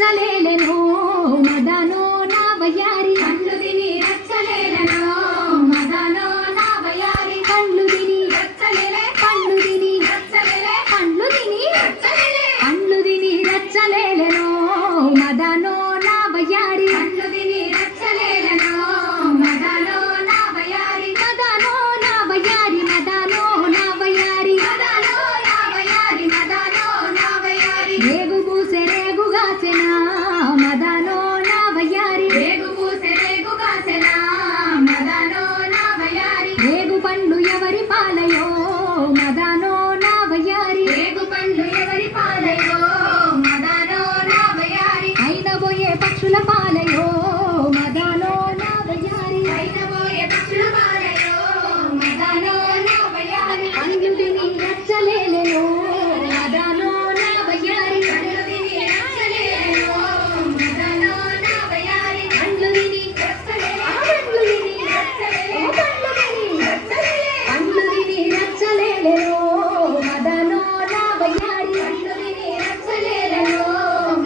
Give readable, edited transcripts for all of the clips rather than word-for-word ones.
రచ్చలేలెనో మదనో నా వయ్యారి కళ్ళు తిని రచ్చలేలెనో మదనో నా వయ్యారి కళ్ళు తిని రచ్చలేలే కళ్ళు తిని రచ్చలేలే కళ్ళు తిని రచ్చలేలే కళ్ళు తిని రచ్చలేలెనో మదనో నా వయ్యారి కళ్ళు తిని రచ్చలేలెనో మదనో నా వయ్యారి మదనో నా వయ్యారి మదనో నా వయ్యారి మదనో నా వయ్యారి మదనో నా వయ్యారి రేగు పూసె రేగు గాసెనా మదనో నా వయ్యారి రేగు పూసె రేగు కాసెనా మదనో నా వయ్యారి రేగు పండ్లు ఎవరి పాలయో మదనో నా వయ్యారి రేగు పండ్లు ఎవరి పాలయో మదనో నా వయ్యారి అయినబోయే పక్షుల పాలయో మదనో నా వయ్యారి అయినబోయే పక్షుల పాలయో మదనో నా వయ్యారి పండ్లు తిని రచ్చలేలెనో మదనో నా వయ్యారి కళ్ళు తిని రచ్చలేలెనో మదనో నా వయ్యారి పండ్లు తిని రచ్చలేలే పండ్లు తిని రచ్చలేలే పండ్లు తిని రచ్చలేలే పండ్లు తిని రచ్చలేలెనో మదనో నా వయ్యారి కళ్ళు తిని రచ్చలేలెనో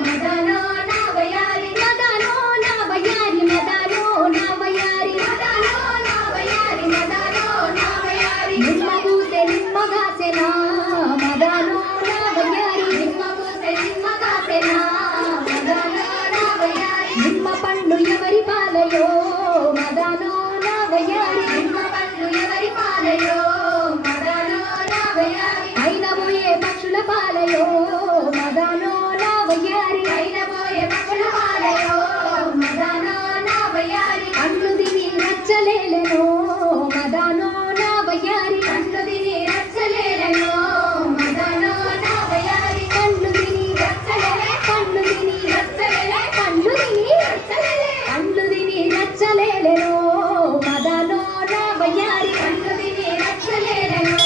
మదనో నా వయ్యారి మదనో నా వయ్యారి మదనో నా వయ్యారి మదనో నా వయ్యారి మదనో నా వయ్యారి నిమ్మ పూసె నిమ్మ గాసెనా మదనో నా వయ్యారి నిమ్మ పూసె నిమ్మ కాసెనా మదనో నా వయ్యారి నిమ్మ పండ్లు ఎవరి పాలయో మదనో నా వయ్యారి నిమ్మ పండ్లు ఎవరి పాలయో మదనో నా వయ్యారి అయినబోయే పక్షుల పాలయో మదనో నా వయ్యారి అయినబోయే పక్షుల పాలయో మదనో నా వయ్యారి పండ్లు తిని రచ్చలేలెనో మదనో నా వయ్యారి కళ్ళు తిని రచ్చలేలెనో మదనో నా వయ్యారి పండ్లు తిని రచ్చలేలే పండ్లు తిని రచ్చలేలే పండ్లు తిని రచ్చలేలే పండ్లు తిని రచ్చలేలెనో మదనో నా వయ్యారి కళ్ళు తిని రచ్చలేలెనో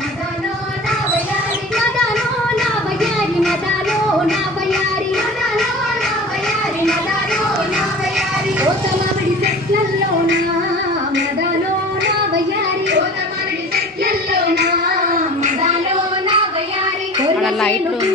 మదనో నా వయ్యారి మదనో నా వయ్యారి మదనో నా వయ్యారి మదనో నా వయ్యారి మదనో నా వయ్యారి కోతమామిడి చెట్లల్లోనా మదనో నా వయ్యారి కోతమరడి చెట్లల్లోనా మదనో నా వయ్యారి కొర్రె లైట్లు చేనుకి